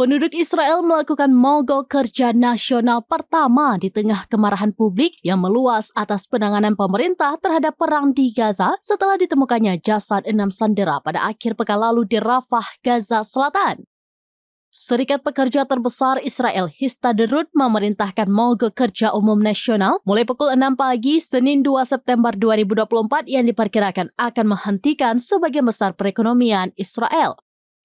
Penduduk Israel melakukan mogok kerja nasional pertama di tengah kemarahan publik yang meluas atas penanganan pemerintah terhadap perang di Gaza setelah ditemukannya jasad 6 sandera pada akhir pekan lalu di Rafah, Gaza Selatan. Serikat pekerja terbesar Israel, Histadrut, memerintahkan mogok kerja umum nasional mulai pukul 6 pagi Senin 2 September 2024 yang diperkirakan akan menghentikan sebagian besar perekonomian Israel.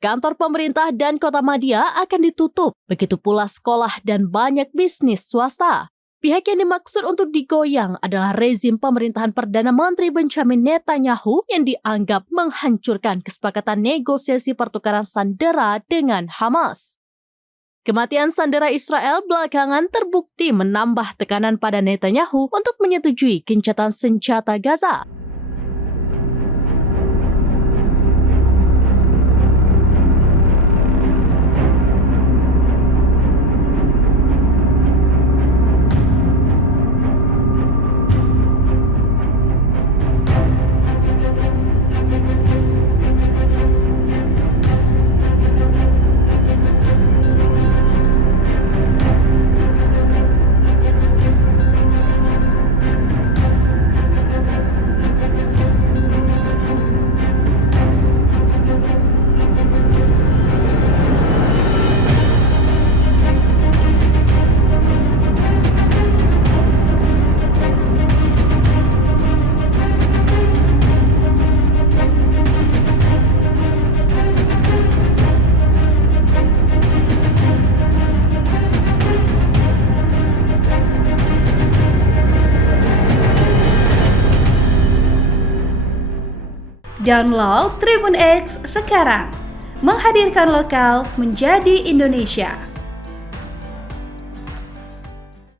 Kantor pemerintah dan kota Madia akan ditutup, begitu pula sekolah dan banyak bisnis swasta. Pihak yang dimaksud untuk digoyang adalah rezim pemerintahan Perdana Menteri Benjamin Netanyahu yang dianggap menghancurkan kesepakatan negosiasi pertukaran sandera dengan Hamas. Kematian sandera Israel belakangan terbukti menambah tekanan pada Netanyahu untuk menyetujui gencatan senjata Gaza. Download Tribun X sekarang, menghadirkan lokal menjadi Indonesia.